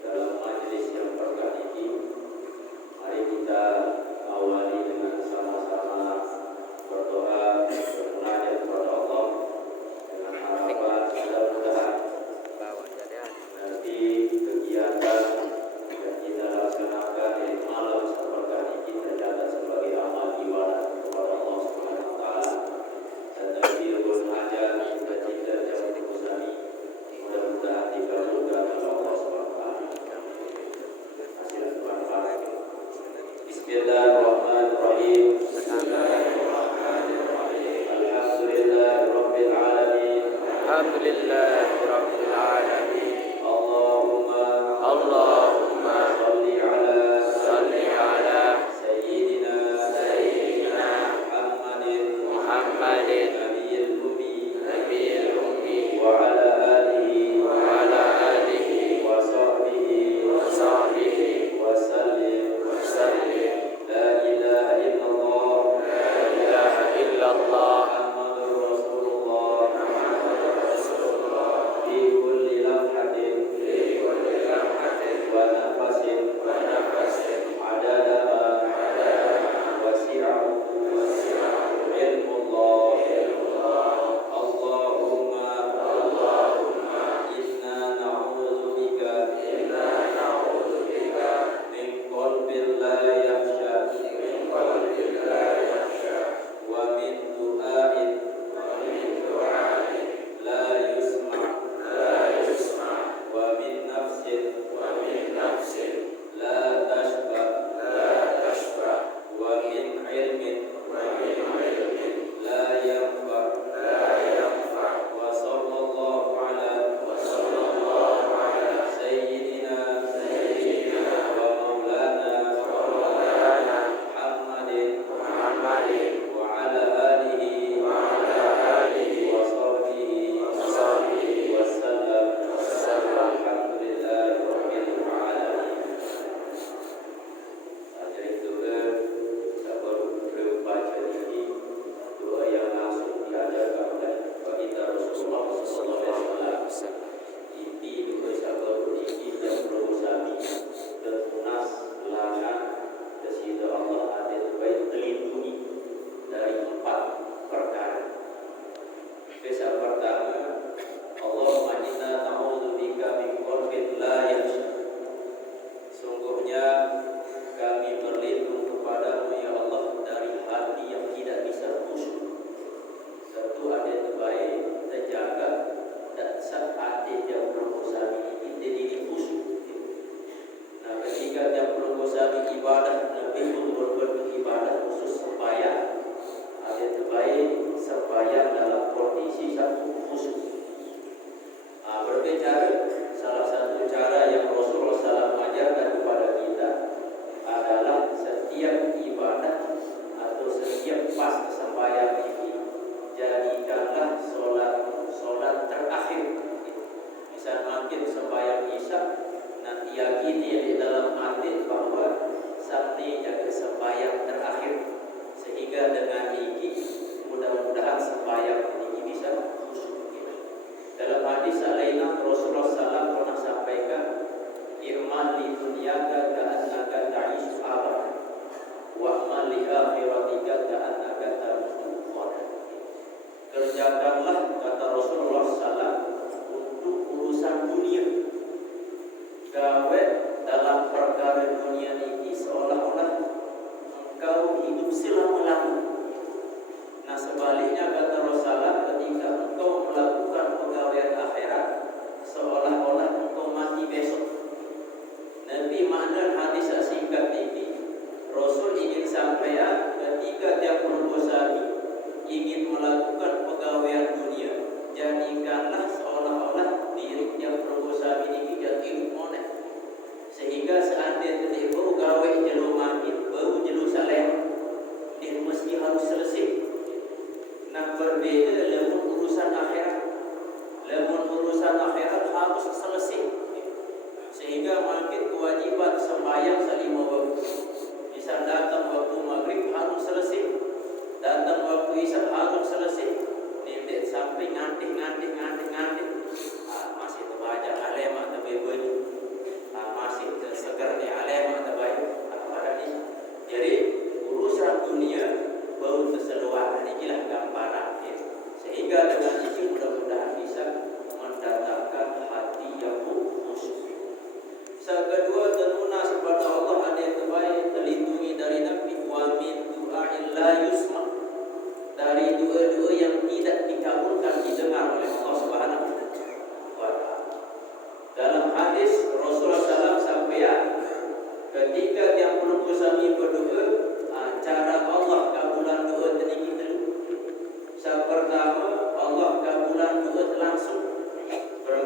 dalam majelis yang berkah ini, mari kita awali dengan sama-sama berdoa, bermunajat kepada Allah dengan harapan mudah-mudahan nanti kegiatan yang kita laksanakan di malam berkah ini tercatat sebagai amal ibadah kepada Allah Subhanahu wa taala. Dan nanti bermunajat cita-cita yang dikhususkan mudah-mudahan dikabulkan oleh Allah Subhanahu wa taala. Bismillahirrahmanirrahim. Alhamdulillahirabbil alamin. Alhamdulillahirabbil alamin. Allahumma shalli ala sayyidina Muhammadin nabiyil ummi wa ala alihi wa sahbihi wa sallim. La ilaha illallah Muhammadur Rasulullah fi kulli lamhatin wa nafasin adada ma wasi'ahu ilmullah. Allahumma inna na'udzubika min qalbin la yakhsha wa min du'ain la yusma' wa min nafsin la tashba wa min ilmin la yanfa. Wa sallallahu ala sayyidina wa maulana Muhammadin wa ala alihi wa sahbihi wa sallam. Alhamdulillahirabbil alamin. Jadi doa sabar baca ini doa yang langsung diajarkan oleh baginda Rasulullah sallallahu alaihi wasallam. Ini doa sabar ini yang berusaha tertunas lana kesida Allah ada baik terlindungi dari 4 perkara. Kisah pertama, Allahumma inna na'udzubika min qalbin la yakhsha. Sungguhnya kami berlindung kepadamu ya Allah dari hati yang tidak bisa khusyuk. Satu hati terbaik terjaga dan saat hati yang berusaha ini jadi khusyuk. Nah, ketika yang berusaha ibadah lebih berbentuk ibadah khusus sembahyang, hati terbaik sembahyang dalam kondisi satu khusyuk. Berbicara salah satu cara yang Rasulullah SAW ajarkan kepada kita adalah setiap ibadah atau setiap pas sembahyang ini jadikanlah solat terakhir. Misal makin sembahyang isya, nanti yakini di dalam hati bahwa sampai jaga sembahyang terakhir, sehingga dengan ini mudah-mudahan sembahyang ini bisa khusyuk. Dalam hadis lainnya Rasulullah SAW pernah sampaikan, "Irman li dunyaka ka'annaka ta'ishu abadan, wa amal li akhiratika ka'annaka tamutu ghadan." Kerjakanlah, kata Rasulullah SAW, untuk urusan dunia. Gawe dalam perkara dunia ini seolah-olah engkau hidup selama-lamanya. Nah, sebaliknya kata Rasulullah, ketika engkau melakukan pegawaian akhirat seolah-olah engkau mati besok. Nanti makna hadis singkat ini, Rasul ingin sampaikan ketika dia berusaha ingin melakukan pegawaian dunia, jadikanlah seolah-olah diri yang berusaha ini jadi monet, sehingga saat dia tidak bau gawe jelu makin bau jelu saleh, dia mesti harus selesai. Nah, berbeda dengan urusan akhirat. Dalam urusan akhirat harus selesai, sehingga makin kewajiban sembahyang selima waktu. Misal datang waktu maghrib harus selesai, datang waktu isya harus selesai. Tidak sampai ngantik. Masih terbaca alemah tapi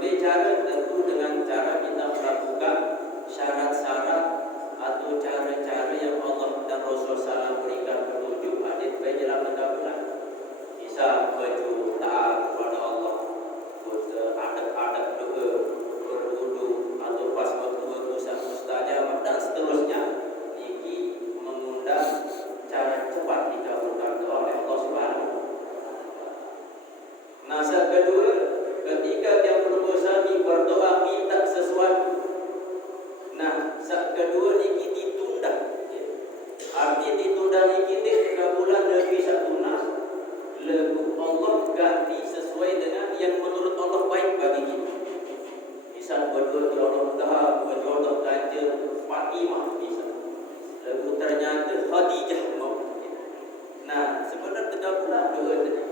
Berbagai cara, tentu dengan cara kita melakukan syarat-syarat atau cara-cara yang Allah dan Rasul SAW berikan petunjuk hadis baik dalam tengah. Bisa baju taat kepada Allah, adab-adab doa, berwudu atau pas waktu urusan mustajab dan seterusnya. Ini mengundang cara cepat dikabulkan oleh Allah Subhanahu. Nah, kedua, ketika yang berdosa berdoa minta sesuatu. Nah, kedua ini ditunda. Arti ditunda ini kabulan lebih satu nas. Lalu Allah ganti sesuai dengan yang menurut Allah baik bagi kita. Misal berdoa jodoh dah, berjodoh ganjil Fatimah bisa. Lalu ternyata Khadijah mau. Nah, sebenarnya 3 bulan doa tadi.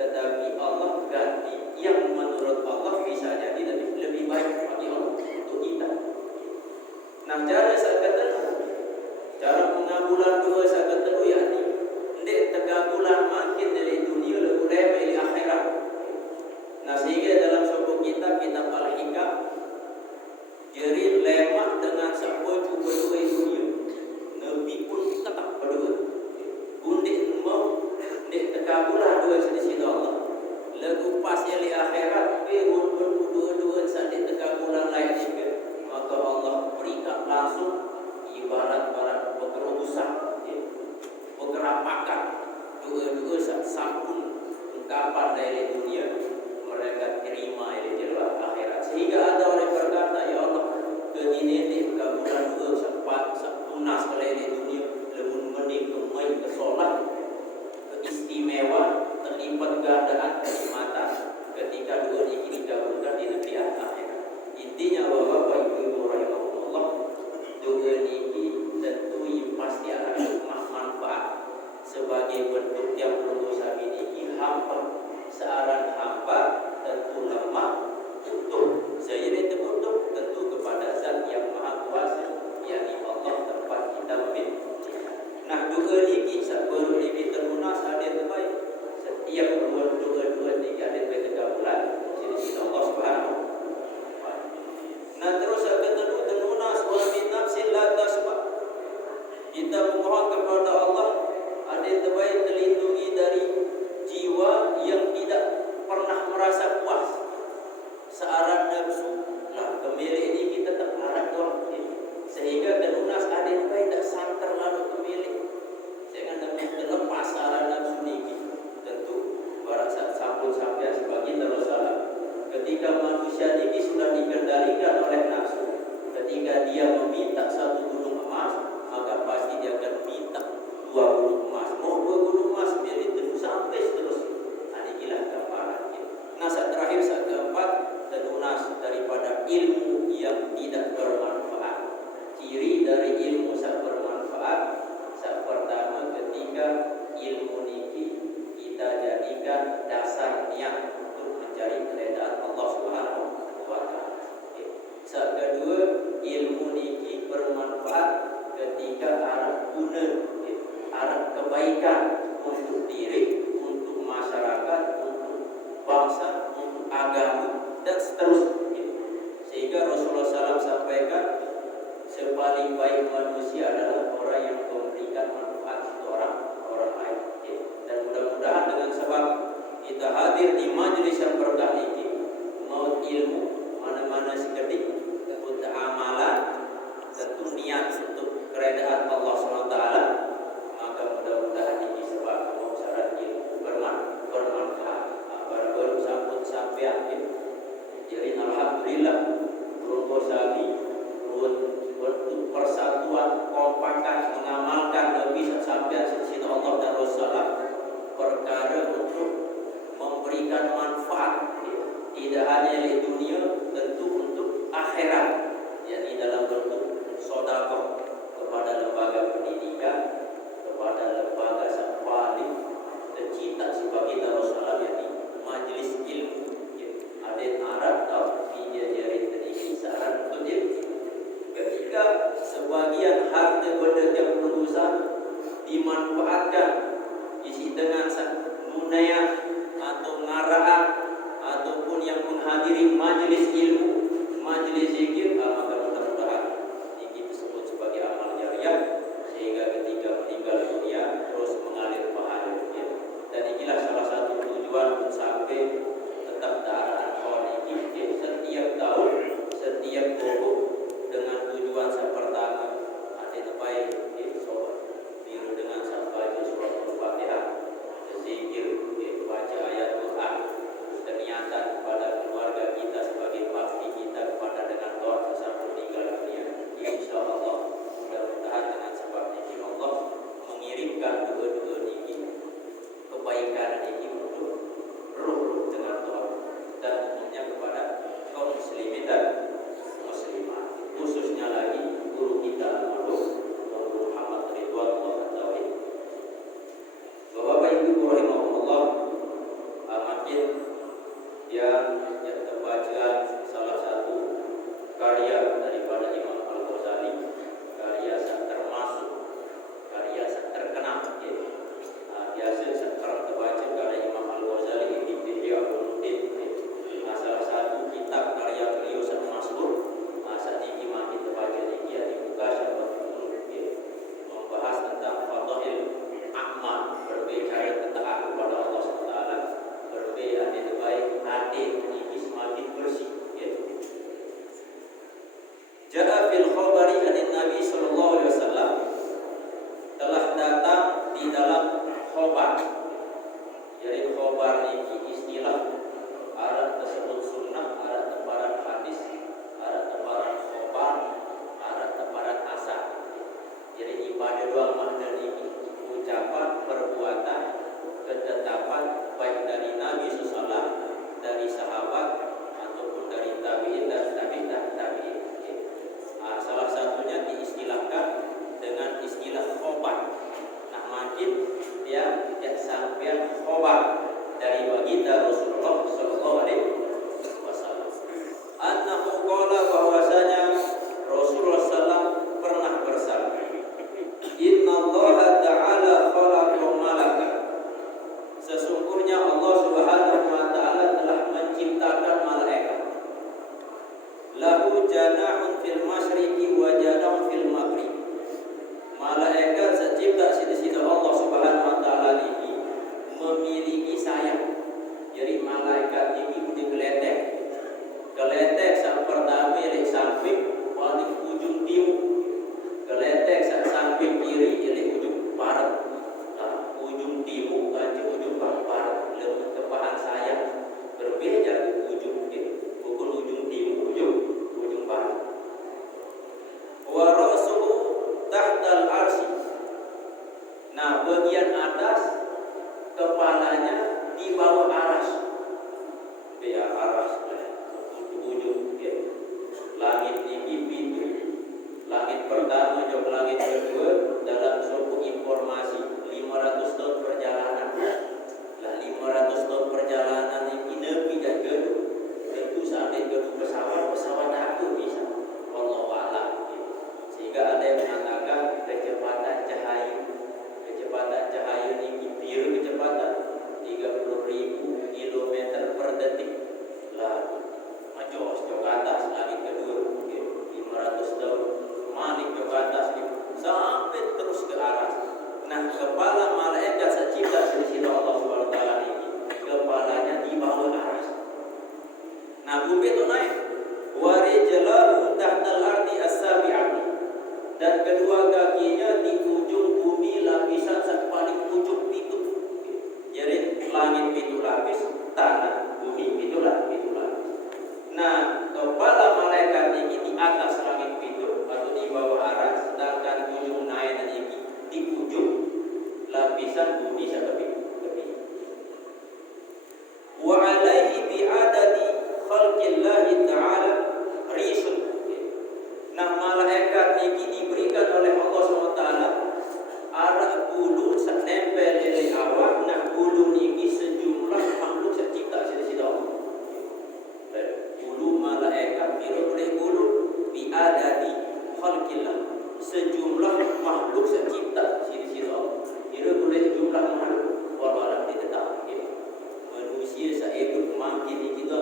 Tetapi Allah ganti yang menurut Allah bisa jadi lebih baik bagi Allah untuk kita. Nah, cara cara pengabulan doa saya kata yakni ndek 3 bulan makin dari dunia lebih remeh di akhirat. Nah, sehingga dalam suku kita Al-Hikam jadi lemak dengan sebuah berdoa dunia. Nabi pun tetap berdoa. Bundik mau ndek 3 bulan doa di sisi Allah. Lagu pas di akhirat berdoa sadik 3 bulan lain juga. Maka Allah berikan langsung ibarat peterusan, penggerapakan doa-doa sampun ungkapan dari dunia mereka terima di akhirat. Sehingga ada orang berkata, ya Allah, ini kabulan doa sempat tunas oleh di dunia lebih mending kemain ke sholat keistimewa terlibat gandaan kenikmatan ketika doa ini dikabulkan di negeri akhirat. Intinya bahwa Ibu rahimahullah, doa ini tentu pasti akan manfaat sebagai bentuk yang berusaha ini hamba seorang hamba tentu lemah untuk saya terbentuk tentu kepada zat yang maha kuasa yakni Allah tempat kita meminta. Nah, doa ini baru ini terlunas ada terbaik setiap doa ini ada baik 3 bulan sisi Allah Subhanahu. Nah, terus terlunas wa min nafsin la tasba. Kita memohon kepada Allah ada yang terbaik terlindungi dari jiwa yang tidak pernah merasa puas. Searang nafsu lah kemilik ini kita terharap doang. Sehingga terlunas ada yang terbaik tak santer lalu kemilik. Jangan terlepas searang nafsu ini. Tentu barat sampun sampai sebagai tersalah. Ketika manusia ini sudah dikendalikan oleh nafsu, ketika dia meminta 1 gunung emas, maka pasti dia akan minta 2 gunung emas. Mau 2 gunung emas, dia terus sampai seterusnya. Ini gila gambaran. Nah, saat terakhir, saat keempat, terlunas daripada ilmu yang tidak bermanfaat. Ciri dari ilmu yang bermanfaat, saat pertama ketika ilmu ini kita jadikan dasar niat mencari keredaan Allah Subhanahu wa Ta'ala. Saat kedua, ilmu ini bermanfaat ketika arah guna, arah kebaikan untuk diri, untuk masyarakat, untuk bangsa, untuk agama dan seterusnya. Sehingga Rasulullah SAW sampaikan sepaling baik manusia adalah orang yang memberikan manfaat untuk orang lain. Dan mudah-mudahan dengan sebab kita hadir di majelis yang berkah ini, mau ilmu mana-mana seketik untuk amalan tentu niat untuk keredaan Allah SWT, maka mudah-mudahan ini sebab mau syarat ilmu bermanfaat. Baru sambut sampai jadi alhamdulillah beruntung sabi untuk persatuan kompakan mengamalkan lebih sampai sisi Allah dan Rasulullah perkara untuk memberikan manfaat tidak hanya di dunia, tentu untuk akhirat, yakni dalam bentuk sedekah kepada lembaga pendidikan, kepada lembaga sampali tercipta sebagai Rasulullah, yakni majelis ilmu. Ada Arab atau media jari tadi saran untuk ilmu. Ketika sebagian harta benda yang berusaha dimanfaatkan isi dengan munayah atau ngaraan ataupun yang menghadiri majelis ilmu, majelis zikir, maka mudah-mudahan ini disebut sebagai amal jariah sehingga ketika meninggal dunia terus mengalir pahala. Dan inilah salah satu tujuan sampai tetap darah khon ini setiap tahun, setiap buku dengan tujuan yang pertama ada terbaik sobat biru dengan sampai surat Al-Fatihah, zikir, baca ayat Quran, dan niatan kepada keluarga kita sebagai bakti kita kepada dengan doa sampai meninggal dunia. Insyaallah mudah-mudahan dengan sebab ini Allah mengirimkan doa-doa ini, kebaikan ini untuk ruh dengan doa dan umumnya kepada kaum muslimin dan muslimah, khususnya lagi guru kita Muhammad Ridwanullah At-Tauhid. Bapak Ibu rahimahumullah, makin yang terbaca salah satu karya daripada Imam Al-Ghazali, karya yang termasuk karya yang terkenal. Biasa sekarang terbaca karya Imam Al-Ghazali di Ihya Ulumuddin. Salah satu kitab karya beliau yang masyhur saat ini makin terbaca ini dibuka membahas tentang fadail amal, berbicara tentang kepada Allah SWT, berbicara terbaik hati ini semakin bersih. Ja'a fil khabari anin Nabi sallallahu alaihi wasallam, telah datang di dalam khobar. Jadi khobar ini istilah arah tersebut sunnah, arah tebaran hadis, arah tebaran khobar, arah tebaran asar. Jadi pada dua makna ini, ucapan, perbuatan, ketetapan baik dari Nabi SAW, dari sahabat ataupun dari tabi'in dan tabi'in. Salah satunya diistilahkan dengan istilah khobar. Nah, makin dia sampai khobar dari baginda Rasulullah sallallahu alaihi wasallam. Annahu qala, bahwasanya Rasulullah sallallahu pernah bersabda, Inna Allah Ta'ala khalaqa malaka, sesungguhnya Allah Subhanahu wa Ta'ala telah menciptakan malaikat. Lahu janahun fil masyriqi wa janahun fil maghrib. Malaikat secipta sisi Allah Subhanahu wa Ta'ala ini memiliki sayap. Jadi malaikat ini udah geletek sang pertama milik samping paling ujung timur, geletek sang samping kiri milik ujung barat. Nah, ujung timur dan ujung barat lebih tepahan sayap berbeda ujung kiri, bukan ujung timur, ujung barat. Wa rasuhu tahtal arsy. Nah, bagian atas kepalanya di bawah aras. Ya, aras ujung ya. Langit ini pintu. Langit pertama jauh langit kedua dalam suatu informasi 500 tahun perjalanan. Lah 500 tahun perjalanan ini nepi jaga. Tentu sampai ke pesawat aku bisa. Wallahu a'lam. Sehingga ada yang mengatakan kecepatan cahaya ini biru kecepatan 30.000 km per detik. Lah majos ke atas langit kedua 500 tahun manik ke atas sampai terus ke atas. Nah, kepala malaikat secipta sisi Allah Subhanahu wa Ta'ala ini kepalanya di bawah aras. Nah, bumi itu naik wa rijlahu tahtal ardi as-sabi'ati, dan kedua kakinya di ujung bumi lapisan paling ujung itu. Jadi langit itu lapis, tanah bumi itu lapis. Nah, kepala malaikat ini di atas langit itu atau di bawah aras, sedangkan ujung naik ini di ujung lapisan bumi lebih. Wa alaihi bi adadi khalqillahi ta'ala risun. Nah, malaikat ini diberikan oleh Allah SWT arah bulu nempel dari awak. Nah, bulu ini sejumlah makhluk tercipta sisi Allah. Bulu malaikat oleh bulu biadadi khalqillah, sejumlah makhluk tercipta sisi Allah. Kira boleh jumlah makhluk walau ditetapkan. Manusia sehidup makin kita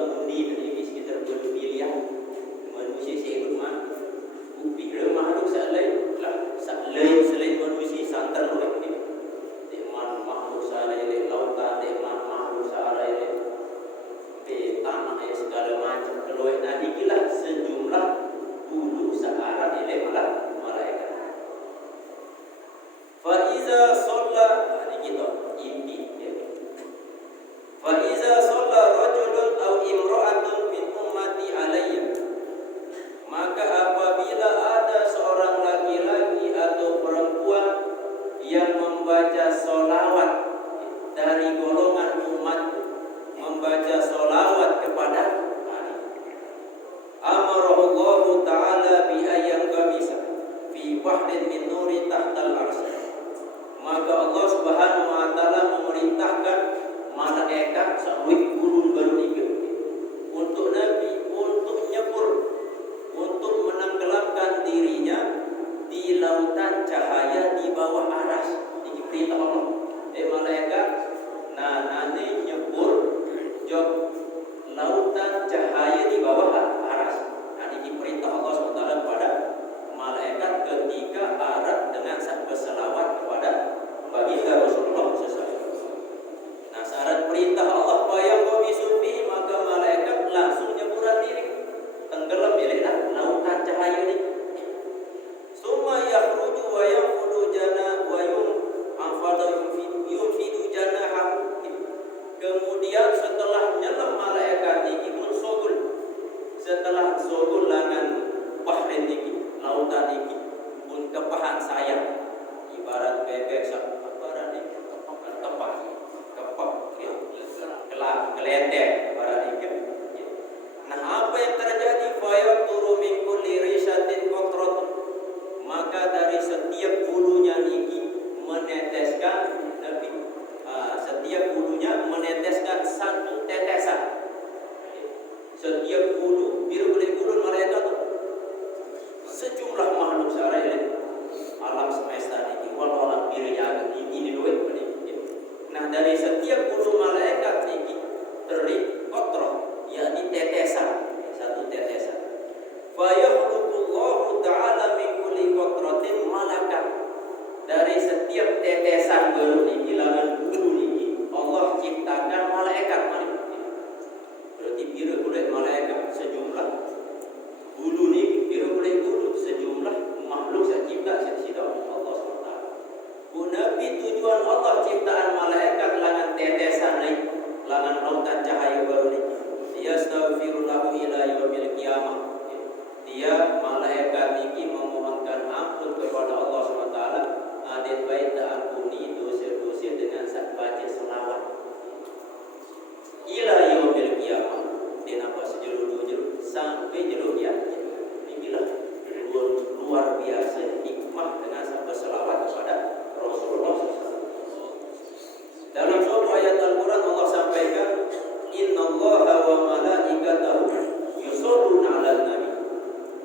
ta'ala bi ayyan kamisa fi bahrin min nuri tahtal arsy. Maka Allah Subhanahu wa taala memerintahkan malaikat sawi gurun baru ini untuk Nabi untuk nyebur, untuk menenggelamkan dirinya di lautan cahaya di bawah aras. Ini perintah Allah. Malaikat nane nyebur jog lautan cahaya di bawah aras. Ini perintah Allah SWT kepada malaikat ketika Arab dengan berselawat kepada baginda Rasulullah SAW. Nah, syarat perintah Allah bayang kau bisufi, maka malaikat langsung nyeburan diri tenggelam di lautan cahaya ini. Summa yakhruju wa yanfudu jana wa yunfidu janahahu. Kemudian setelah nyelam malaikat ini pun sogul. Setelah sogul langan bahrin ini, lautan ini pun kepahan sayap. Ibarat bebek sabaran ini kepak ya, kelendek ibarat ini. Nah, apa yang terjadi? Fayaqturu min kulli rishatin qatrat. Maka dari setiap bulunya niki meneteskan Nabi. Setiap bulunya meneteskan satu tetesan. Setiap bulu, biru kulit bulu malaikat sejumlah makhluk syar'i alam semesta ini walau dirinya ini duit. Nah, dari setiap bulu malaikat ini terik kotroh, yakni tetesan, satu tetesan. Fa yakhluqullahu ta'ala min kulli qatratin malakan. Dari setiap tetesan bulu ini langan bulu ini Allah ciptakan malaikat. Berarti biru kulit malaikat sejumlah bulu ini, biru kulit bulu sejumlah makhluk saya cipta sida Allah SWT. Nabi tujuan Allah ciptaan malaikat langan tetesan ini, langan lautan cahaya baru ini. Dia astaghfiru lahu ila yaumil qiyamah. Dia malaikat ini memohonkan ampun kepada Allah SWT. Adik baik ampuni dosa-dosa dengan baca selawat. Ila yaumil qiyamah. Dia nampak sejelur-jelur sampai jelur kiamat. Inilah luar biasa hikmah dengan sabda selawat kepada Rasulullah SAW. Dalam suatu ayat Al-Quran Allah sampaikan, Innallaha wa malaikatahu yusholluna 'alan nabi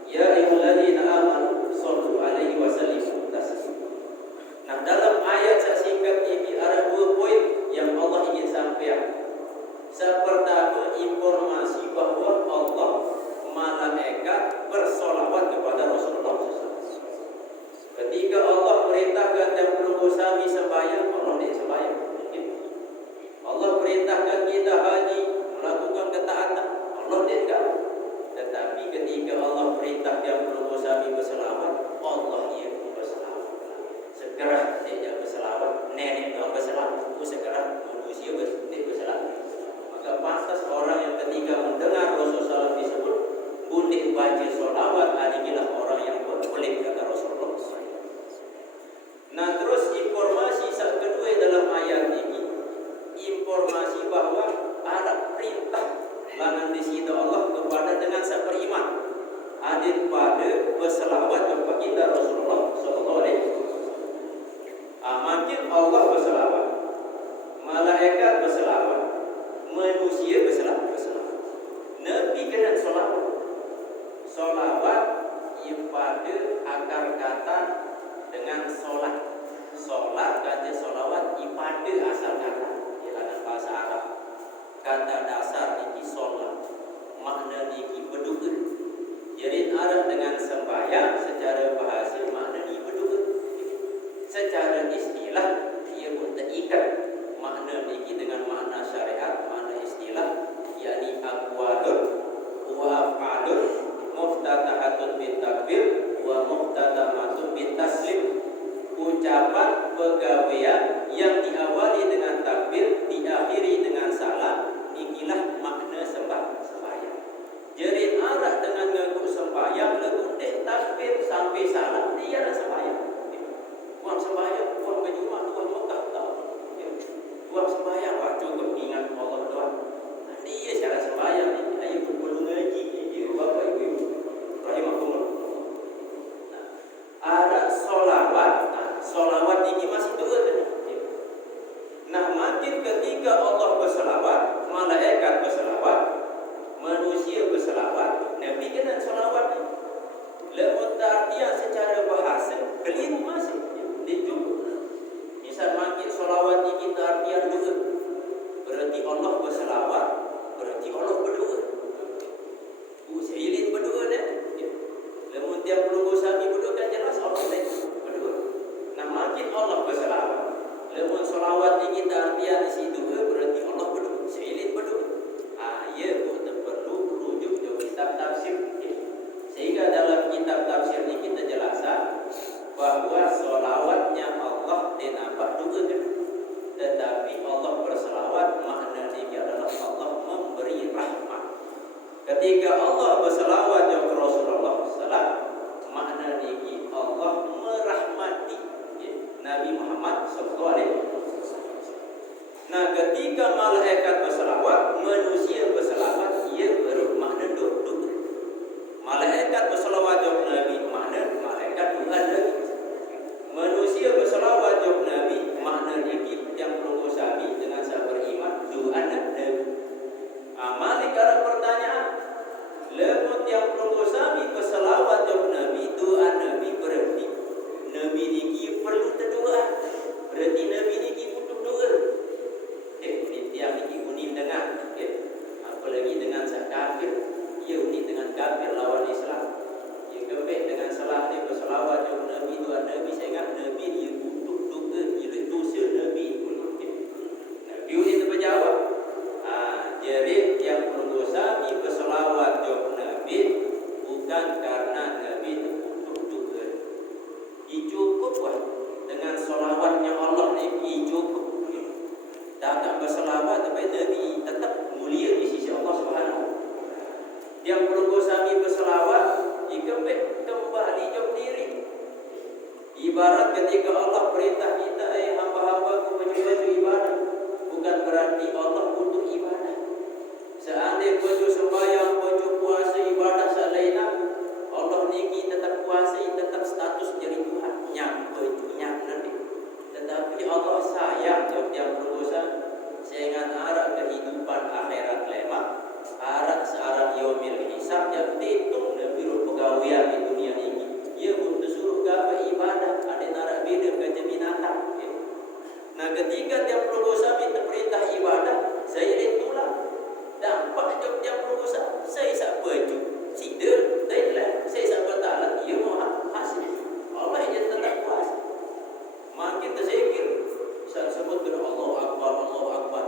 ya ayyuhalladzina amanu shollu 'alaihi wa sallimu taslima. Nah, dalam ayat singkat ini ada dua poin yang Allah ingin sampaikan. Pertama, informasi bahwa Allah malaikat bersolawat kepada Rasulullah SAW. Ketika Allah perintahkan dan berusaha sembahyang, Allah tidak sembahyang. Allah perintahkan kita haji, melakukan ketaatan, Allah tidak. Tetapi ketika Allah perintah dan berusaha berselawat, Allah ia berselawat. Segera dia berselawat, nenek yang berselawat, segera manusia berselawat. Maka pantas orang yang ketika mendengar Rasulullah SAW disebut bunyi baca solawat, adalah orang yang berpelit, kata Rasulullah SAW. Nah, terus informasi kedua dalam ayat ini, informasi bahwa ada perintah langan di situ Allah kepada dengan beriman adil pada berselawat kepada kita Rasulullah SAW. Makin Allah berselawat, malaikat berselawat, manusia berselawat. Nabi kena solawat. Solawat yang pada akar kata dengan solat. Solat kata solawat ibadah asal kata dalam bahasa Arab. Kata dasar niki solat, makna niki berdoa. Jadi Arab dengan sembahyang secara bahasa makna niki berdoa. Secara istilah ia pun terikat makna niki dengan makna syariat, makna istilah, yakni aqwalun wa af'alun muftatahatun bin takbir wa muftatamatun bin taslim. Ucapan pegawaian yang diawali dengan takbir, diakhiri dengan salam, inilah makna sembahyang. Jadi arah dengan ngaku sembahyang, lagu takbir sampai salam, dia ada sembahyang. Buang sembahyang, buang ke Jumat, buang Mekah, buang sembahyang, cukup ingat Allah doang. Dia cara sembahyang, ayo perlu ngaji, bapak ibu, rahimah Allah berselawat. Lemun selawat ini kita artian di situ berarti Allah berdoa. Seilin berdoa. Ya bukan perlu rujuk ke kitab tafsir. Sehingga dalam kitab tafsir ini kita jelaskan bahwa selawatnya Allah dan apa doa kan. Tetapi Allah berselawat maknanya adalah Allah memberi rahmat. Ketika Allah berselawat ke Rasulullah sallallahu maknanya Allah merahmati Nabi Muhammad sallallahu alaihi wasallam. Nah, ketika malaikat berselawat, manusia berselawat, ia bermakna doa. Malaikat berselawat jawab Nabi, makna malaikat doa lagi. Manusia berselawat jawab Nabi, maknanya kita yang perlu sami dengan sabar iman doa Nabi. Amal sekarang pertanyaan, lemut yang perlu sami berselawat jawab Nabi, doa Nabi berarti Nabi niki perlu berdoa. Berarti Nabi niki butuh doa. Yang niki unik dengan, apalagi dengan kafir, ia unik dengan kafir lawan Islam. Ia kembali dengan salah dia berselawat jawab Nabi, doa Nabi. Saya ingat Nabi dia butuh doa, ia dosa Nabi. Nabi unik terjawab. Jadi yang perlu sami berselawat jawab Nabi bukan karena Nabi butuh doa. Cukup dengan solawatnya Allah ni cukup. Tak berselawat tapi Nabi tetap mulia di sisi Allah Subhanahu. Yang perlu sami berselawat kembali jauh diri. Ibarat ketika Allah perintah kita, hamba-hambaku baju ibadah, bukan berarti Allah butuh ibadah. Seandainya baju sembahyang, baju puasa, ibadah selainnya, Allah niki tetap kuasai, tetap status jadi Tuhan. Nyak nanti. Tetapi Allah sayang yang berusaha sehingga arah kehidupan akhirat lemak, arah searah yaumil hisab yang dihitung lebih pegawaian di dunia ini. Ia untuk suruh gawe ibadah, ada narak beda kerja binatang. Nah, ketika yang berusaha minta perintah ibadah, saya itulah dampak yang berusaha. Saya tak baju, sidel, saya tak bertahan. Ia mau hasil. Allah yang tetap kuasa. Makin terzikir, saya sebut dengan Allahu Akbar, Allahu Akbar.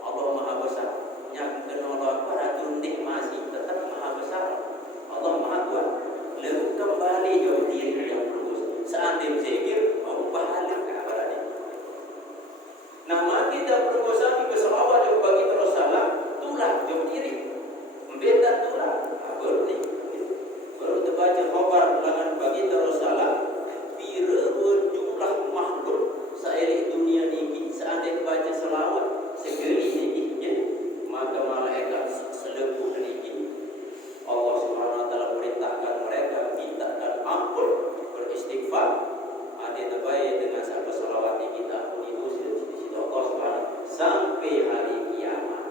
Allah Maha Besar. Yang kena Allah Akbar, itu masih tetap Maha Besar. Allah Maha Kuat. Lalu kembali jauh diri yang terus. Seandainya zikir, mau balik ke kepada dia. Nah, mati tak berusaha berselawat jauh bagi Rasulullah, tulah jauh diri. Membeda tulah, berarti. Baru terbaca khabar dengan bagi Rasulullah. Birun jumlah makhluk seiring dunia ini seandainya baca selawat segeri ini maka malaikat selepuh ini Allah Subhanahu wa taala perintahkan mereka mintakan ampun beristighfar ada terbaik dengan sahabat selawat ini kita ampuni dosa di sisi Allah Subhanahu sampai hari kiamat.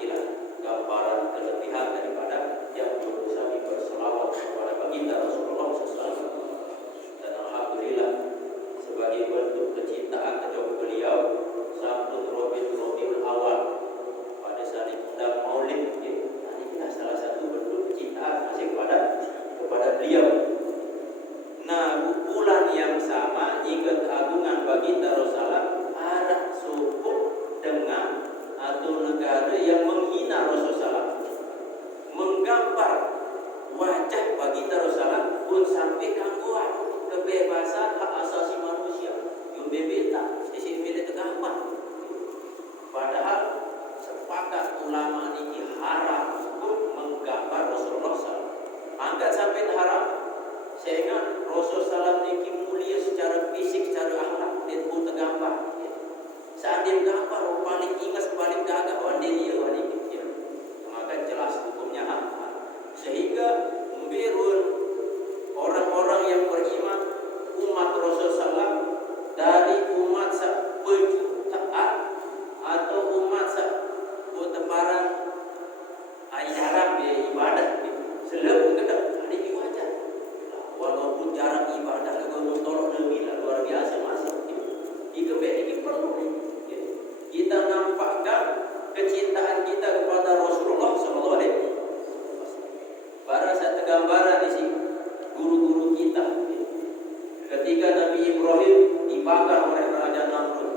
Inilah gambaran kelebihan daripada yang berusaha berselawat kepada baginda Rasulullah SAW. Alhamdulillah sebagai bentuk kecintaan kepada beliau Sabtu Rabiul Awal pada saat undang Maulid ini salah satu bentuk kecintaan masih kepada beliau. Nah, bulan yang sama ingat keagungan baginda Rasulullah arah suku dengan atau negara yang menghina Rasulullah, menggambar wajah baginda Rasulullah pun sampai gangguan kebebasan hak asasi manusia yang berbeda sisi bila tergambar. Padahal sepakat ulama ini haram hukum menggambar Rasulullah SAW. Angkat sampai haram sehingga Rasulullah SAW ini mulia secara fisik, secara akhlak dan pun tergambar. Saat dia gambar paling ingat paling gagah dia maka jelas hukumnya haram. Sehingga membirun orang-orang yang beriman umat Rasulullah SAW dari umat baju taat atau umat bertebaran jarang ibadah selalu kedap ini wajar walaupun jarang ibadah lagu tolong Nabi luar biasa masuk itu ini perlu kita nampakkan kecintaan kita kepada Rasulullah SAW. Barang satu gambaran di sini guru-guru kita ketika Nabi Ibrahim dibakar oleh Raja Namrud.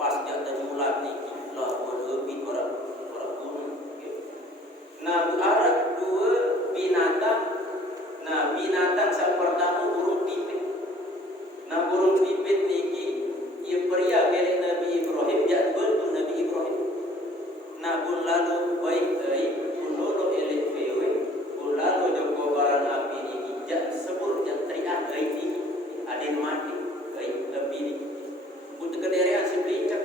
Pas jatuh nyulat niki lah berebit orang gunung. Nah, ada dua binatang. Nah, binatang yang pertama burung pipit. Nah, burung pipit niki ia pria milik Nabi Ibrahim, dia bantu Nabi Ibrahim. Nah, pun lalu baik pun lalu elek bewe, pun lalu joko barang api niki jak sebur jak teriak niki ada mati api niki. Pun kederean sebelincak.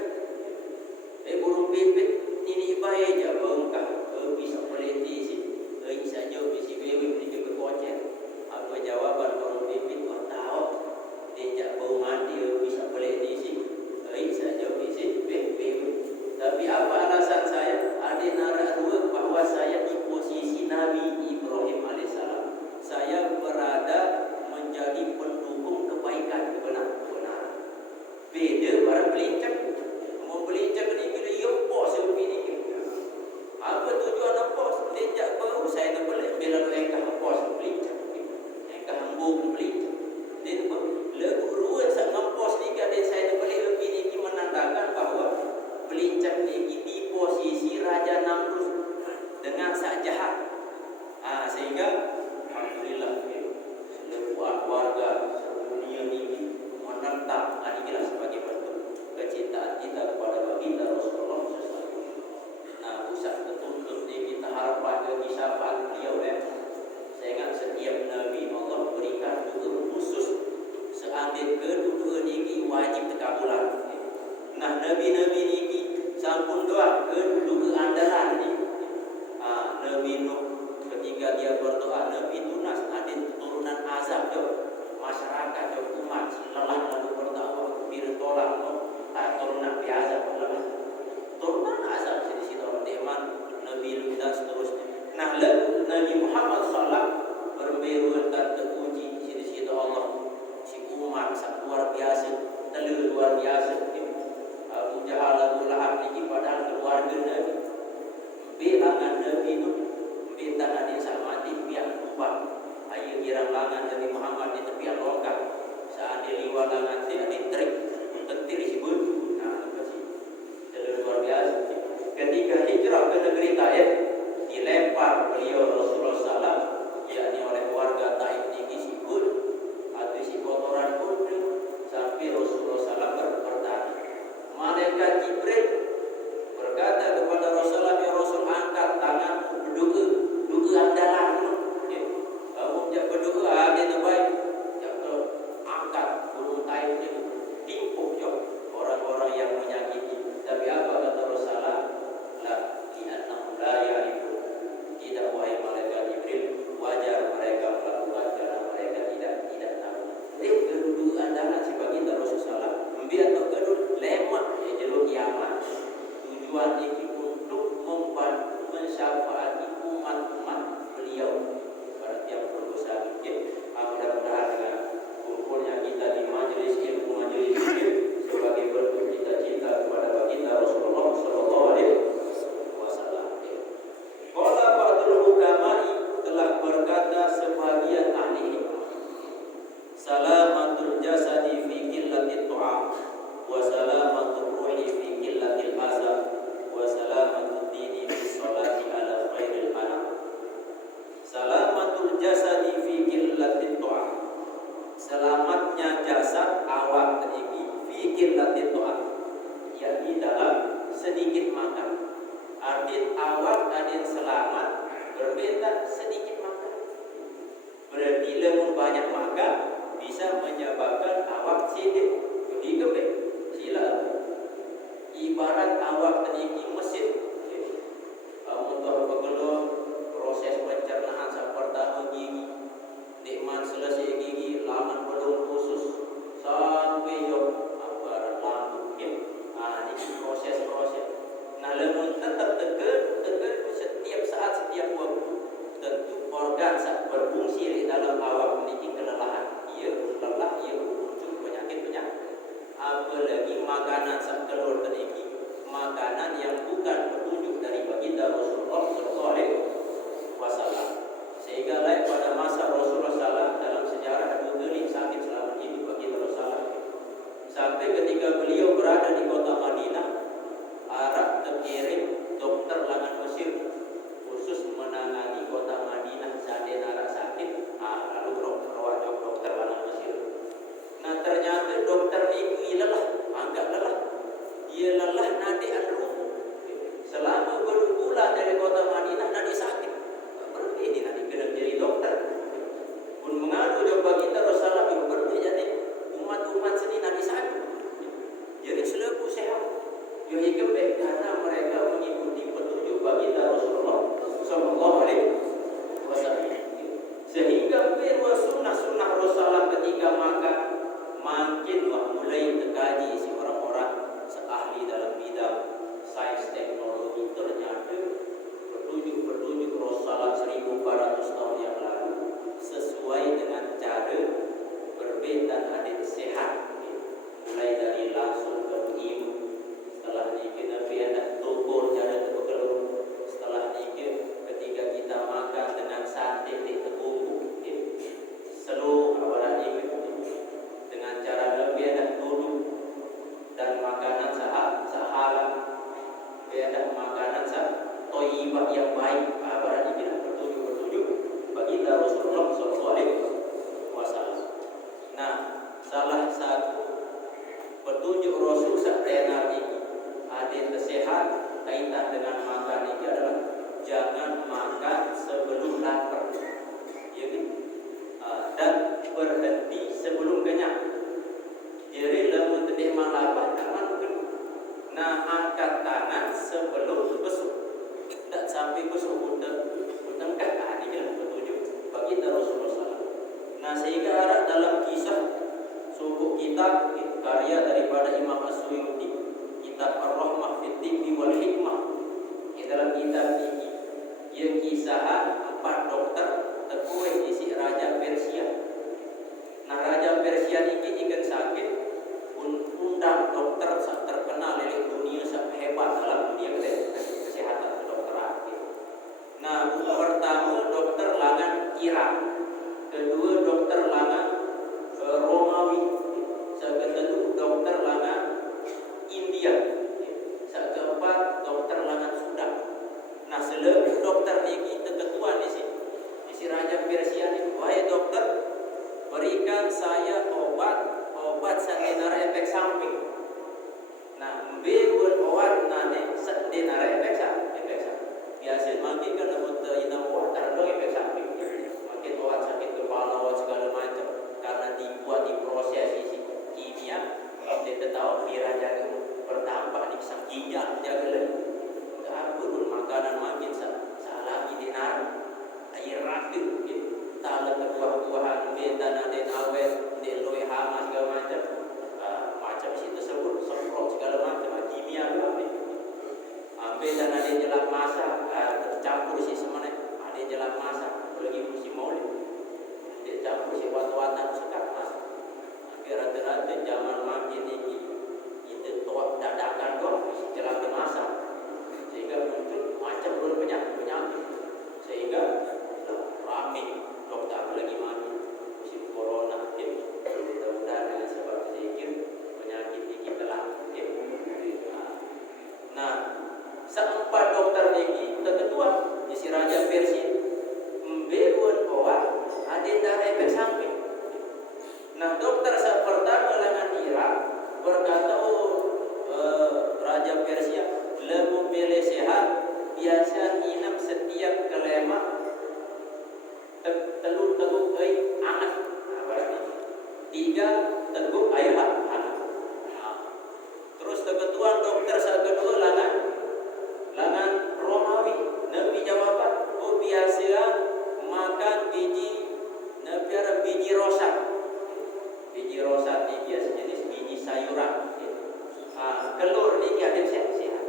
Burung pipit ini baik je bengkak bisa meliti si saja bisi bewe niki berkocek. Apa jawaban burung pipit kau tahu? Dia bau mati bisa meliti si saja bisi bewe. Tapi apa alasan saya? Ada nararuh bahwa saya di posisi Nabi Ibrahim alaihissalam. Saya berada menjadi pendukung kebaikan kebenaran. Beda barang belincak. Mau belincak ni bila ia pos ini. Apa tujuan pos? Belincak baru saya tu boleh bila engkau pos belincak. Engkau hambung belincak. Dan lagu ruan sang ngempos ni kan saya tu boleh lebih ni menandakan bahawa belincak ni di posisi Raja Namrud dengan sak jahat. Sehingga alhamdulillah seluruh warga dunia ini menentang inilah sebagai bentuk kecintaan kita kepada baginda Rasulullah SAW. Nah, usah tertuntut ni kita harapan bagi syafaat beliau. Saya ingat setiap Nabi Allah berikan doa khusus seandainya kedua ini wajib terkabulan. Nah, Nabi-Nabi ini sampun doa kedua andalan ni. Nabi Nuh ketika dia berdoa, Nabi tunas ada turunan azab je masyarakat je umat lelah lalu berdoa bir tolak turunan biasa lelah turunan azab di situ teman Nabi Lut dan seterusnya. Nah, Nabi Muhammad SAW berberu dan teruji di situ Allah si umat sangat luar biasa, terlalu luar biasa. Abu Jahal, Abu Lahab ini padahal keluarga Nabi. Bilangan Nabi itu bintangan yang sama mati pihak tumpah. Ayo girang langan Nabi Muhammad di tepian longkang. Saat diliwat langan tidak ditrik, tentir si bulu. Nah, terlalu luar biasa. Ketika hijrah ke negeri Taif, dilempar beliau Rasulullah SAW, yakni oleh warga Taif ini si bulu atau si kotoran bulu sampai Rasulullah SAW bertanya. Malaikat Jibril berkata kepada Rasulullah, ya Rasul, angkat tanganmu berdoa, doa andalanmu. Kamu jangan berdoa ada terbaik. Jangan angkat gunung Taif ini timpuk orang-orang yang menyakiti. Tapi apa kata Rasulullah? La li'annahu la ya'rifu. Tidak, wahai malaikat Jibril, wajar mereka melakukan karena mereka tidak tahu. Jadi kedua andalan sebagai Rasulullah membiar atau kedua lemak jalur kiamat. Tujuan ini untuk membantu mensyafaati umat-umat beliau pada tiap berdosa. Mudah-mudahan dengan kumpulnya kita di majelis ilmu sebagai bentuk kita cinta kepada baginda Rasulullah Sallallahu Alaihi Wasallam. Qala ba'dul ulama'i, telah berkata sebagian ahli, salamatul jasadi fi qillatit tu'am wa salamatul ruhi fi qillatil azab wa salamatul dini fi sholati ala khairil anam. Salamatul jasadi fi qillatit tu'am, selamatnya jasad awak ini fi qillatit tu'am, yakni dalam sedikit makan. Arti awak ada yang selamat berbeda sedikit makan. Berarti lebih banyak makan bisa menyebabkan awak sedih. Jadi kebek sila ibarat awak tinggi mesin. Untuk bergelut proses pencernaan seperti gigi, nikmat selesai gigi, laman belum khusus sampai aparat lambung. Ini proses. Nah, lemun tetap tegar setiap saat, setiap waktu. Tentu organ saat berfungsi di dalam awak memiliki kelelahan. Ia lelah, ia muncul penyakit. Apalagi makanan saat telur tinggi, makanan yang bukan petunjuk dari baginda Rasulullah Sallallahu Alaihi Wasallam. Sehingga lain pada masa Rasulullah SAW dalam sejarah dua kali sakit selama hidup baginda Rasulullah. Sampai ketika beliau berada di kota Madinah, Arab terkirim dokter langan Mesir khusus menangani kota Madinah saat Arab sakit. Lalu dokter langan Mesir. Nah ternyata dokter itu lelah, agak lelah. Dia lelah nanti andru. Selama berbulan dari kota Madinah nanti sakit. Berarti ini nanti kena jadi dokter. Pun mengadu coba kita Rasulullah itu berarti jadi umat-umat sini nanti sakit. Jadi selalu sehat. Jadi kebek karena mereka mengikuti petunjuk baginda Rasulullah Sallallahu Alaihi Wasallam. Sehingga perwa sunnah-sunnah Rasulullah ketika makan makin mulai terkaji si orang-orang seahli dalam bidang sains teknologi. Ternyata petunjuk Rasulullah 1400 tahun yang lalu sesuai dengan cara berbeda adat sehat. Mulai dari langsung ke ilmu, setelah nikah Nabi ada tubuh cara terkelur, setelah nikah ketika kita makan dengan sate di tepung, seluruh awal nikah dengan cara Nabi ada duduk dan makanan sahabat, ada makanan toyibah yang baik. Awal nikah petunjuk baginda Rasulullah Sallallahu Alaihi Wasallam. Nah, salah satu petunjuk Rasul setenar ini ada kesehat kaitan dengan makan ini adalah jangan makan sebelum lapar, ya kan? Dan berhenti sebelum kenyang. Jadi lamun teu lapar jangan makan. Nah, angkat tangan sebelum besuk. Tak sampai besuk utang kan ini petunjuk bagi Rasulullah SAW. Nah, sehingga ada dalam kisah suku kitab karya daripada Imam As-Suyuti, kitab Ar-Rahmah fi Tibbi wal Hikmah. Di dalam kitab ini ia kisah 4 dokter terkuat isi Raja Persia. Nah, Raja Persia ini kan sakit undang dokter terkenal di dunia hebat dalam dunia kesehatan kedokteran. Nah, pertama dokter langan Irak, kedua dokter langan Romawi, kedua dokter langan India, keempat dokter langan Sudan. Nah, selebih dokter ini keketuaan di si Raja Persia ini, wahai dokter, berikan saya obat sedenara efek samping. Nah, mbebun obat nane sedenara efek samping. Biasa makin kan untuk inam obat ada efek samping. Makin obat sakit kepala, obat segala macam karena dibuat diproses isi kimia. Kita tahu diraja bertambah di ginjal jaga lagi. Keabun makanan makin salah dinar air ratu talan buah-buahan beta dan awet deloi hama segala macam macam situ tersebut semprot segala macam kimia ambil dan ada jelak masak tercampur si semana ada jelak masak lagi musim maulid dia campur si watu-watan sekat masak rata-rata zaman makin ini itu toak dadakan doang si jelak masak sehingga muncul macam penyakit sehingga ramai dokter lagi mati musim corona mudah-mudahan dengan sebab zikir penyakit ini telah nah seempat dokter ini ketua di si Raja Persia membebun obat ada darah efek samping. Nah, dokter saat pertama dengan Irak berkata, Raja Persia lemu pilih sehat biasa inap setiap kelema telur teguk air hangat. Tiga teguk air hangat. Terus kebetulan dokter saat kedua langan Romawi. Nabi jawaban, biasa makan biji rosat. Biji rosat ini biasa jenis biji sayuran. Telur ini ada sehat.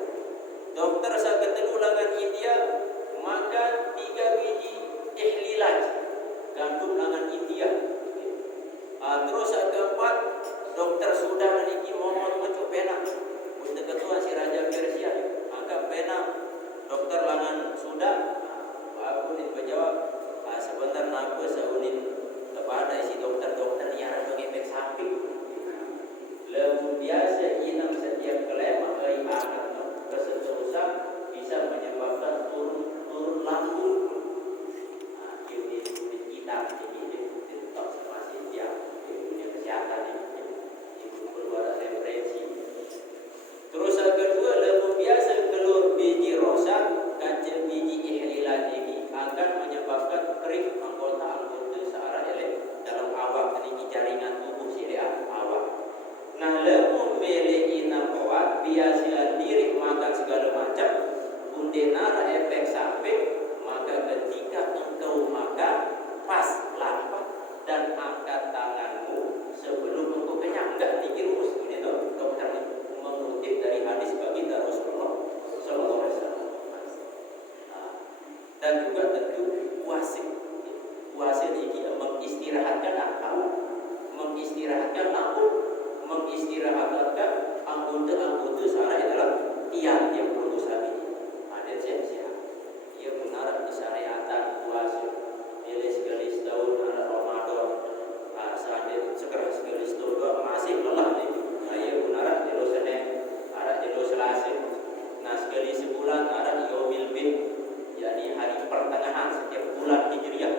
Dokter saat kedua langan India makan 3 biji ihlilat, gandum langan India. Terus saat keempat dokter Sudan ini momon mencuk pena untuk ketua si Raja Persia maka pena dokter langan Sudan aku ini menjawab sebentar aku seunin kepada si dokter-dokter yang ada efek samping biasa inang setiap kelema anak keseterusan bisa menyebabkan turun lambung. Ini kita ini observasi yang di dunia kesehatan itu perlu ada referensi. Terus yang kedua, lebih biasa keluar biji rosak kancil biji ihlilan ini akan menyebabkan kering anggota searah dalam awak ini jaringan tubuh sila awak. Nah, lemu mele ina kuat biasa diri makan segala macam undenara efek samping, maka ketika engkau makan pas lapar dan angkat tanganmu sebelum engkau kenyang, enggak dikirumus ini tuh dokter ini mengutip dari hadis baginda Rasulullah Sallallahu Alaihi Wasallam. Dan juga tentu wasit ini mengistirahatkan akal, mengistirahatkan lambung, mengistirahatkan anggota saraf dalam tiang yang berusaha ini. Ada siap-siap. Ia benar syariatan puasa. Bila sekali setahun ada Ramadan, sahaja sekarang sekali setahun masih lelah ni. Ia benar jelo Senin, ada jelo Selasa. Nah sekali sebulan ada Yaumil Bid, yakni hari pertengahan setiap bulan Hijriah.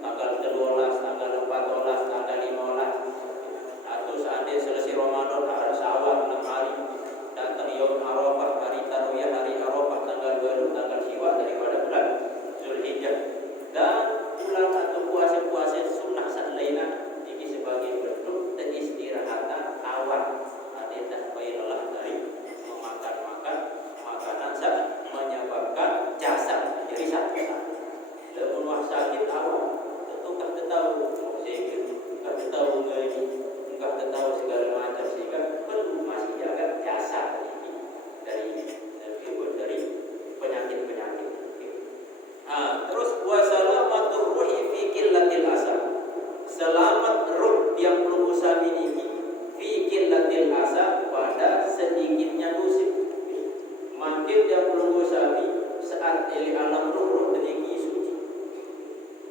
Tanggal 12, tanggal 14, tanggal 15. Atau seandainya selesai Ramadan ada Syawal 6 hari. Datang Yaum Arafah, hari Tarwiyah, hari Arafah tanggal 2, tanggal Syawal daripada bulan Zulhijjah. Dan bulan atau puasa-puasa sunnah lainnya ini sebagai bentuk keistirahatan awal. Ada tak baik lelah dari memakan makanan menyebabkan jasad jadi sakit. Lepas sakit awal, tentu kan tahu sakit, kan tahu ngaji, kan tahu segala macam sehingga perlu masih jaga jasad ini dari penyakit-penyakit. Terus wasalamatur ruhi fi qillatil asal. Selamat ruh yang berusaha ini fi qillatil asal pada sedikitnya dosa. Makin yang berusaha saat eli alam ruh tinggi suci.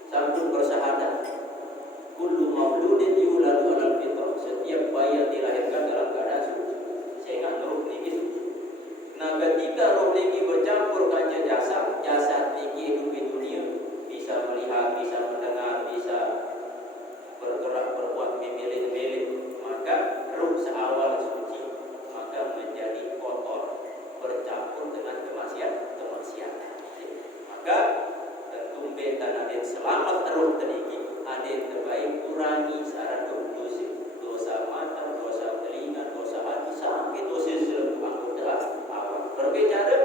Sambung bersahadat. Kullu mauludin yuladu alal fitrah. Setiap bayi yang dilahirkan dalam keadaan suci. Sehingga ruh tinggi suci. Nah, ketika roh tinggi bercampur dengan jasad tinggi hidup di dunia, bisa melihat, bisa mendengar, bisa bergerak, berbuat, memilih, maka ruh seawal suci, maka menjadi kotor, bercampur dengan kemaksiatan. Maka tentu dan ada yang selamat ruh tinggi, ada yang terbaik kurangi secara dosa mata, dosa telinga, dosa hati, sampai dosa seluruh anggota awal. Berbicara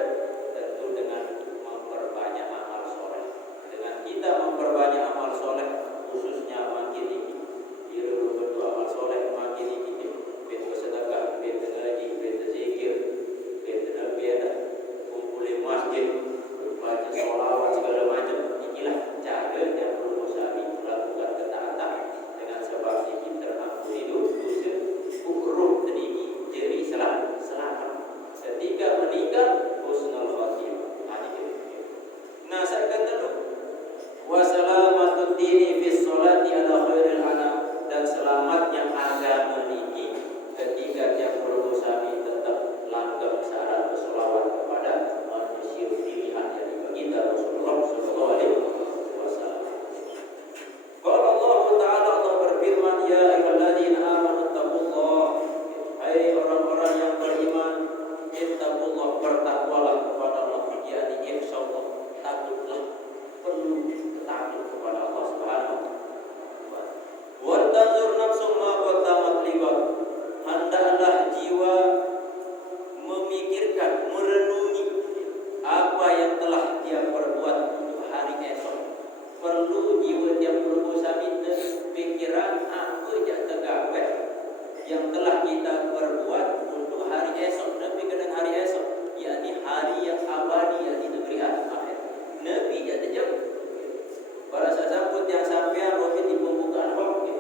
tentu dengan memperbanyak amal soleh. Dengan kita memperbanyak amal soleh, khususnya makin tinggi. Bila berdua amal soleh makin tinggi, beda sedekah, beda ngaji, beda zikir, beda beda kumpul di masjid, baca sholawat segala macam. Inilah cara yang perlu kami melakukan ketaatan dengan sebab ini terampuni dosa ruh tinggi jadi selamat. Ketika meninggal husnul khatimah. Nah, saya kata dulu wasalamatud dini fis sholati ala khairil anam, dan selamatnya agama ini ketika yang berusaha tetap langgeng syarat bersolawat kepada manusia pilihan yang dibagi Rasulullah sallallahu alaihi wasallam. Qala Allah Ta'ala, Allah berfirman, ya ayyuhalladzina amanu taqullah, hai orang-orang yang beriman, ittaqullah, bertakwalah kepada Allah, yakni insyaallah, takutlah, perlu takut kepada Allah Subhanahu wa taala. Wa tanzur nafsum ma qaddamat liqad, hendaklah jiwa memikirkan, merenungi apa yang telah dia perbuat untuk hari esok. Perlu jiwa yang berusaha minta pikiran apa yang tergawe yang telah kita perbuat untuk hari esok. Nabi kena hari esok, yakni hari yang abadi, yang di negeri akhirat. Nabi jatuh jauh. Para sesambut yang sampai rohit di pembukaan waktu.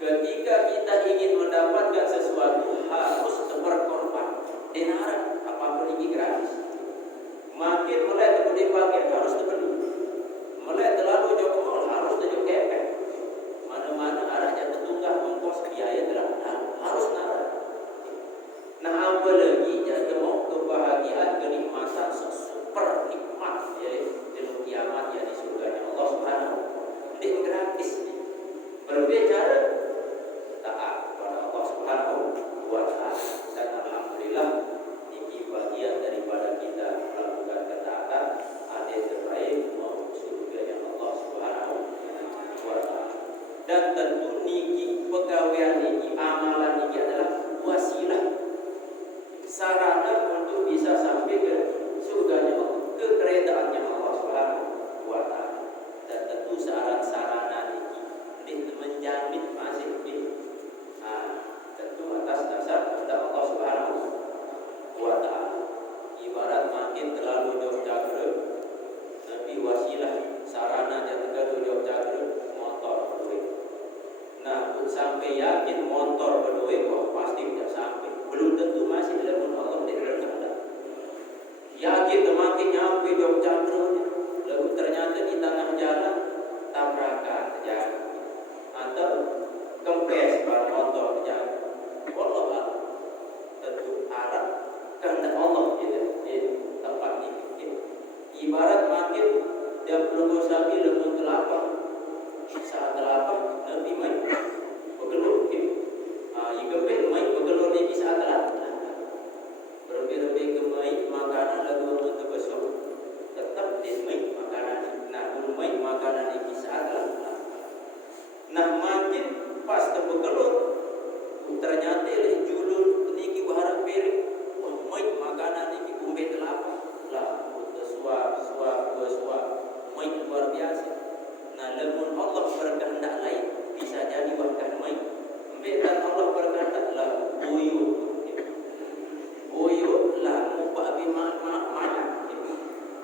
Ketika kita ingin mendapatkan sesuatu harus berkorban. Dengar apapun ini gratis. Makin mulai dipakai harus dibeli. Mulai terlalu jauh mall harus tunjuk kepek. Mana-mana arahnya tertunggah ongkos biaya terlalu harus nak dan tentu niki pegawaian niki amalan niki adalah wasilah sarana untuk bisa sampai ke surganya Allah, ke keredaannya Allah Subhanahu wa taala. Dan tentu sarana niki menjamin masih tentu atas dasar kehendak Allah Subhanahu wa taala. Ibarat makin terlalu jauh cakra tapi wasilah sarana yang terlalu jauh cakra motor berduit. Nah, sampai yakin motor berduit kok pasti tidak sampai. Belum tentu masih dalam Allah tidak ada. Yakin makin nyampe jauh cakra, lalu ternyata di tengah jalan tabrakan terjadi atau kempes ban motor terjadi. Allah tentu arah kehendak Allah di tempat ini. Ibarat makin dia perlu sapi lemun kelapa, saat kelapa nanti main pegelur. Igembe main pegelur ni saat kelapa. Berbe-berbe kemai makanan lagu untuk besok tetap di main makanan. Nah, main makanan ni saat kelapa. Nah, makin pas terpegelur ternyata le julur niki baharap piring main makanan niki kumbe kelapa lah untuk suap main luar biasa. Nah, lemun Allah berkehendak lain bisa jadi bahkan main dan Allah berkehendak lah buyut lah mupa bima mana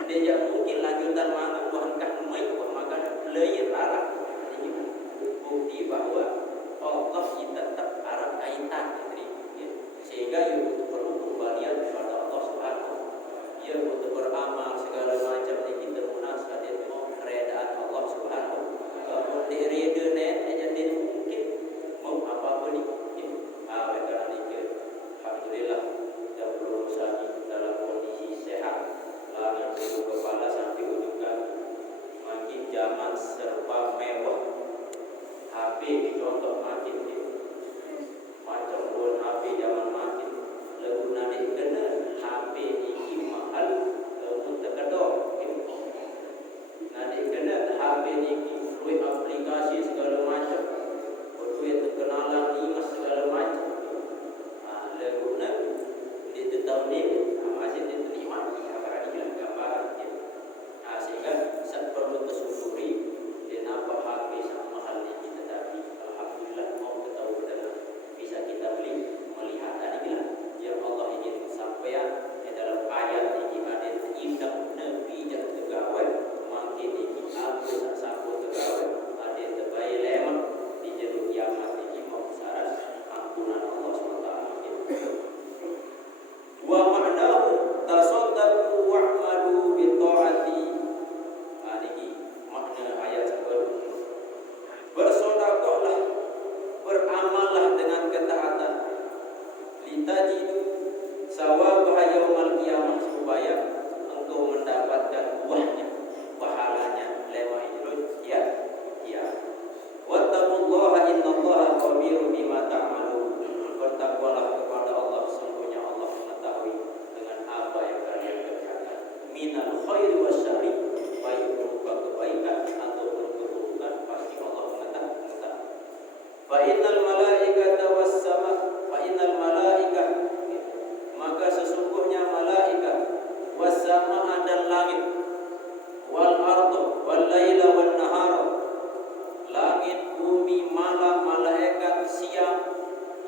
dia mungkin lanjutan mana bahkan main makan lain arah. Bukti bahwa Allah tetap arah kaitan sehingga itu perlu kembalian kepada Allah Subhanahu. Ya, untuk beramal segala macam ini kita munasabah dengan keredaan Allah Subhanahu. Kalau direda net jadi mungkin mau apa ni. Karena ini alhamdulillah dah berusaha dalam kondisi sehat. Langit dari kepala sampai ujung kaki. Makin zaman serba mewah. HP dicontoh makin macam pun HP zaman makin lagu nanti kena HP ini mahal untuk terkedok nanti kena HP ini duit aplikasi segala macam duit terkenalan ini segala macam lagu nanti di tahun ini masih diterima apa ini gambaran sehingga saya perlu tersyukuri dan apa HP sama mahal ini. Alhamdulillah mau ketahui dalam bisa kita beli melihat tadi lah yang Allah ingin sampaikan di dalam ayat ini ada indah nabi yang tegawai makin ini aku sasaku tegawai ada terbaik lemah di jalur kiamat ini mau syarat ampunan Allah SWT. Wa ma'nahu tasaddaqu wa'malu bi ta'ati. Ini makna ayat sebelum bersedekahlah, beramallah dengan ketaatan. Litajidu sawabah yaumal qiyamah supaya engkau mendapatkan buahnya, pahalanya lewat hidupnya. Ya. Wattaqullaha innallaha khabirun bima ta'malun. Bertakwalah kepada Allah, sesungguhnya Allah mengetahui dengan apa yang kalian kerjakan. Minal khairi wasyarri, baik berupa kebaikan ataupun keburukan, pasti Allah mengetahui. Fa innal malaikata was-sama, fa innal malaikah, maka sesungguhnya malaikat, was-sama dan langit, wal ardu wal laila wan nahara, langit, bumi, malam, malaikat, siang,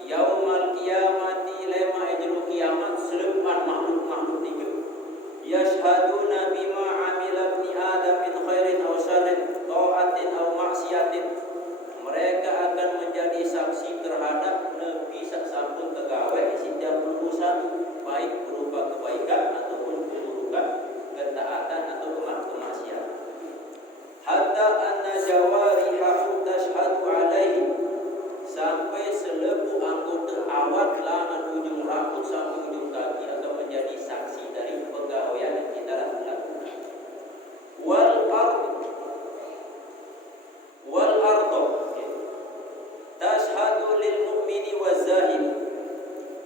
yaumal qiyamati lema ijlu kiamat, selepan makhluk-makhluk tiga, yashhaduna bima amila ibni adam min khairin aw syarrin, ta'atin aw maksiatin. Mereka akan menjadi saksi terhadap Nabi sampun tegawai setiap urusan, baik berupa kebaikan ataupun keburukan, ketaatan atau kemaksiatan. Hatta anna jawarihahu tashhadu alaihi, sampai selebu anggota awak langan ujung rambut sampai ujung kaki akan menjadi saksi dari pegawaian yang kita lakukan. Wal ardu tashhadu lil mu'mini waz zahid,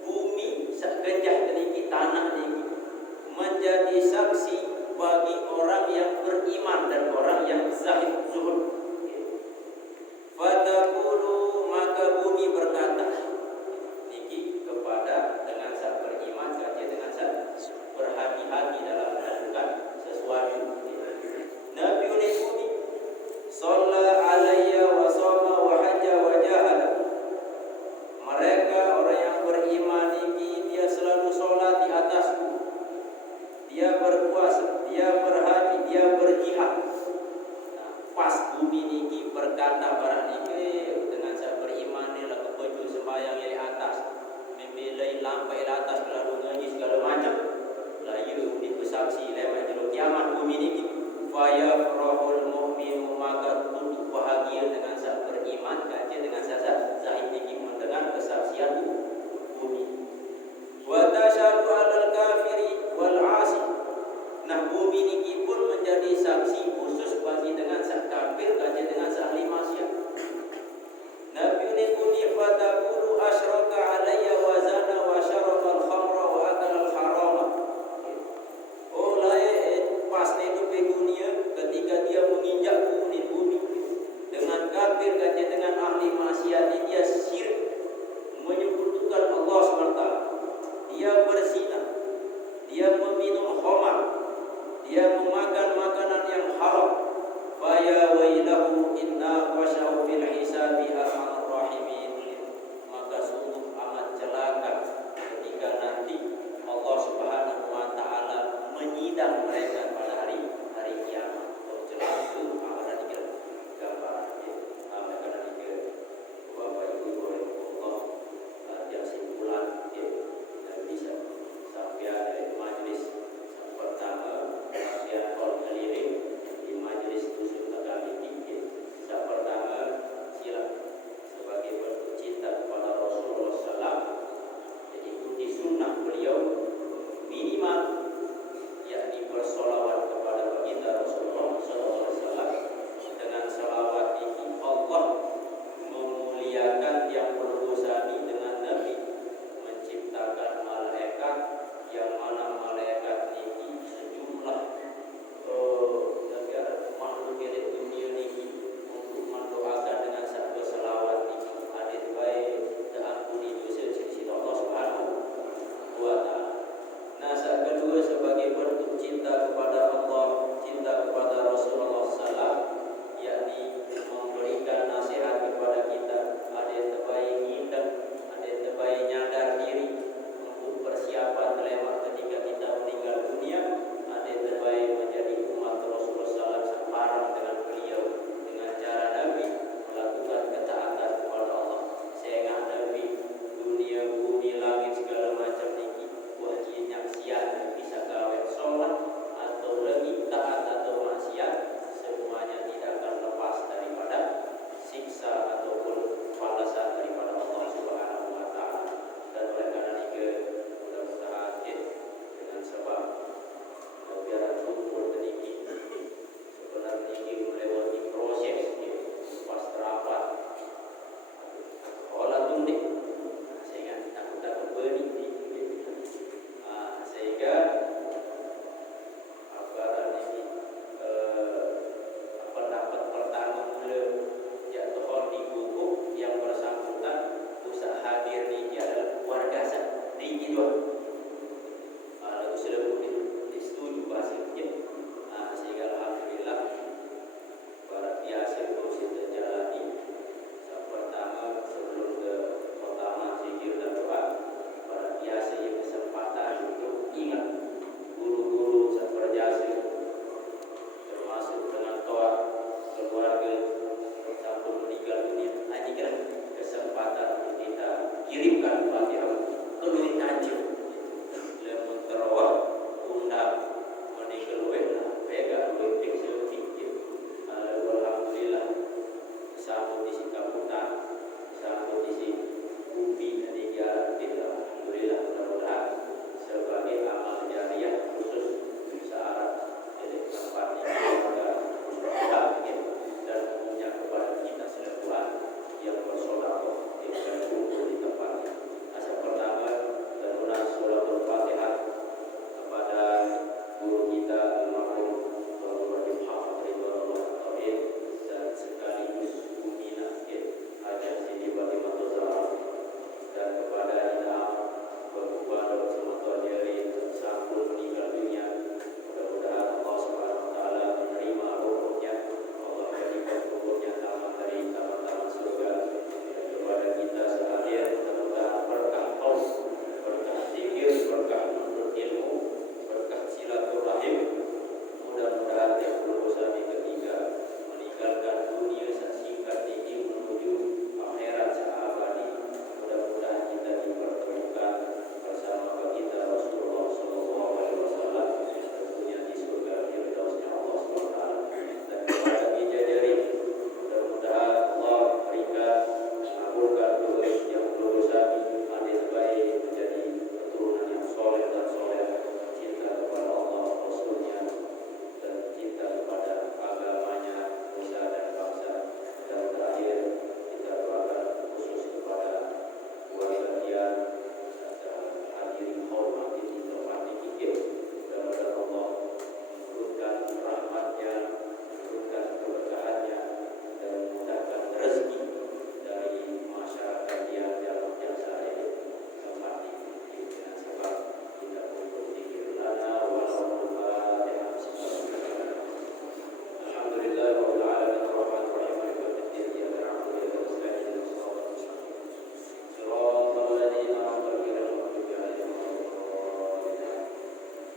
bumi sekenjah ini tanah ini menjadi saksi bagi orang yang beriman dan orang yang zahid zuhud. Fataku tata barang nike dengan saya beriman ni lah kepeju sembahyang yang di atas membelai lampai di atas lalu ngaji segala macam lah you dipesaksi lewat jero kiamat bumi niki faya farahul mu'minu maka untuk bahagia dengan saya beriman kaji dengan saya zahid niki mendengar kesaksian bumi wa tasyadu alal kafiri wal asi. Nah bumi niki pun menjadi saksi khusus bagi dengan sak kafir kaji dengan sak ahli maksiat. Nabi ni kuni fatakulu asyraka alayya wa zana wa syaraba al-khamra wa akala al-harama. Oh lae pasti itu begunia ketika dia menginjak bumi dengan kafir kaji dengan ahli maksiat dia syirik menyekutukan Allah SWT. Dia berzina, dia meminum khamar, dia memakan makanan yang haram. Faya wailahu inna wasyahu fil hisabi arhamar rahimin. Maka sungguh amat celaka ketika nanti Allah Subhanahu wa taala menyidang mereka